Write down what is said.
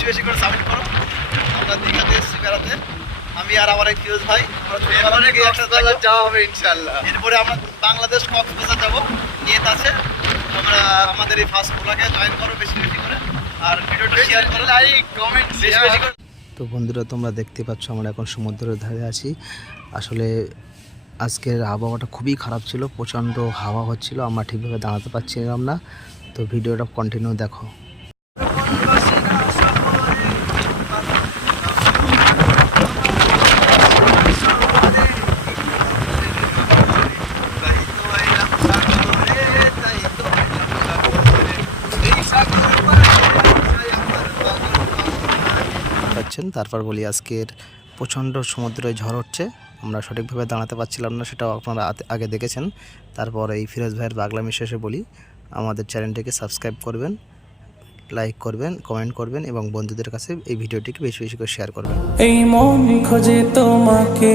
বেশি বেশি করে সাপোর্ট করো। আমরা দীঘাতে এসেছি বেড়াতে, আমি আর আমার এক ফিরোজ ভাই, আমরা একসাথে যাওয়া হবে ইনশাল্লাহ। এরপরে আমরা বাংলাদেশ কক্সবাজার যাবো, নিয়ত আছে। তোমরা আমাদের এই ফার্স্ট ব্লগে জয়েন করো বেশি বেশি করে, আর ভিডিওটা শেয়ার করো, লাইক কমেন্ট বেশি বেশি করে। তো বন্ধুরা, তোমরা দেখতে পাচ্ছ আমরা এখন সমুদ্রের ধারে আছি। আসলে আজকের আবহাওয়াটা খুবই খারাপ ছিল, প্রচণ্ড হাওয়া হচ্ছিল, আমরা ঠিকভাবে দাঁড়াতে পারছিলাম না। তো ভিডিওটা কন্টিনিউ দেখো। তারপর বলি, আজকের প্রচণ্ড সমুদ্রে ঝড় হচ্ছে, আমরা সঠিকভাবে দাঁড়াতে পারছিলাম না, সেটাও আপনারা আগে দেখেছেন। তারপর এই ফিরোজ ভাইয়ের পাগলামি শেষে বলি, আমাদের চ্যানেলটিকে সাবস্ক্রাইব করবেন, লাইক করবেন, কমেন্ট করবেন এবং বন্ধুদের কাছে এই ভিডিওটিকে বেশি বেশি করে শেয়ার করবেন। এই মন খোঁজে তোমাকে।